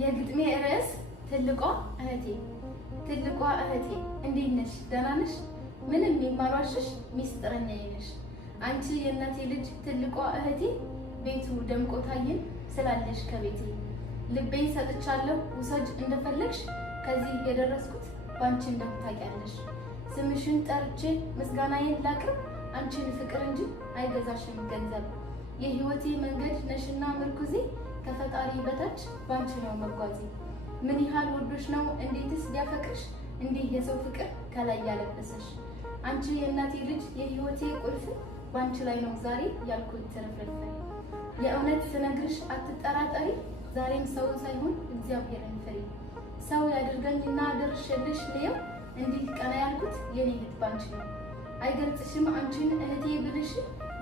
የግጥሜ ርዕስ ትልቋ እህቴ። ትልቋ እህቴ እንዴት ነሽ? ደህና ነሽ? ምንም የማልዋሽሽ ሚስጥረኛዬ ነሽ። አንቺ የእናቴ ልጅ ትልቋ እህቴ፣ ቤቱ ደምቆ ታየን ስላለሽ ከቤቴ። ልቤን ሰጥቻለሁ ውሰጅ እንደፈለግሽ፣ ከዚህ የደረስኩት ባንቺ እንደምታውቂያለሽ። ስምሽን ጠርቼ ምስጋናዬን ላቅርብ፣ አንቺን ፍቅር እንጂ አይገዛሽም ገንዘብ። የህይወቴ መንገድ ነሽና ምርኩዜ፣ ከፈጣሪ በታች ባንቺ ነው መጓዜ። ምን ያህል ወዶሽ ነው እንዴትስ ሊያፈቅርሽ፣ እንዲህ የሰው ፍቅር ከላይ ያለበሰሽ። አንቺ የእናቴ ልጅ የህይወቴ ቁልፍ፣ ባንቺ ላይ ነው ዛሬ ያልኩት ትርፍርፍ። የእውነት ስነግርሽ አትጠራጠሪ፣ ዛሬም ሰው ሳይሆን እግዚአብሔርን ፍሪ። ሰው ያድርገኝና ደርሼልሽ ልየው፣ እንዲህ ቀና ያልኩት የኔ እህት ባንቺ ነው። አይገልጽሽም አንቺን እህቴ ብልሽ፣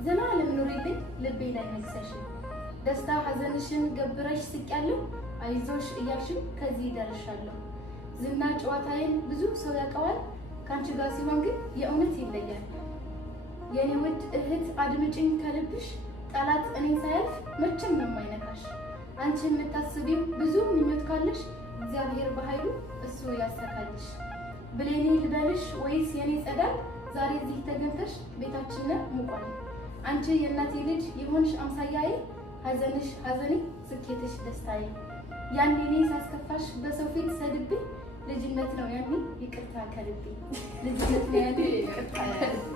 ዘላለም ኑሪልኝ ልቤ ላይ ነግሰሽ። ደስታ ሐዘንሽን ገብረሽ ስቄያለሁ፣ አይዞሽ እያልሽን ከዚህ ደርሻለሁ። ዝና ጨዋታዬን ብዙ ሰው ያውቀዋል፣ ካንቺ ጋር ሲሆን ግን የእውነት ይለያል። የኔ ውድ እህት አድምጪኝ ከልብሽ፣ ጠላት እኔን ሳያልፍ መቼም የማይነካሽ። አንቺ የምታስቢው ብዙ ምኞት ካለሽ፣ እግዚአብሔር በኃይሉ እሱ ያሳካልሽ። ብሌኔ ልበልሽ ወይስ የኔ ጸዳል፣ ዛሬ እዚህ ተገኝተሽ ቤታችንን ሙቋል። አንቺ የእናቴ ልጅ የሆንሽ አምሳያዬ፣ ሐዘንሽ ሐዘኔ ስኬትሽ ደስታዬ። ያኔ እኔ ሳስከፋሽ በሰው ፊት ሰድቤ፣ ልጅነት ነው ያኔ ይቅርታ ከልቤ። ልጅነት ነው ያኔ ይቅርታ ከልቤ።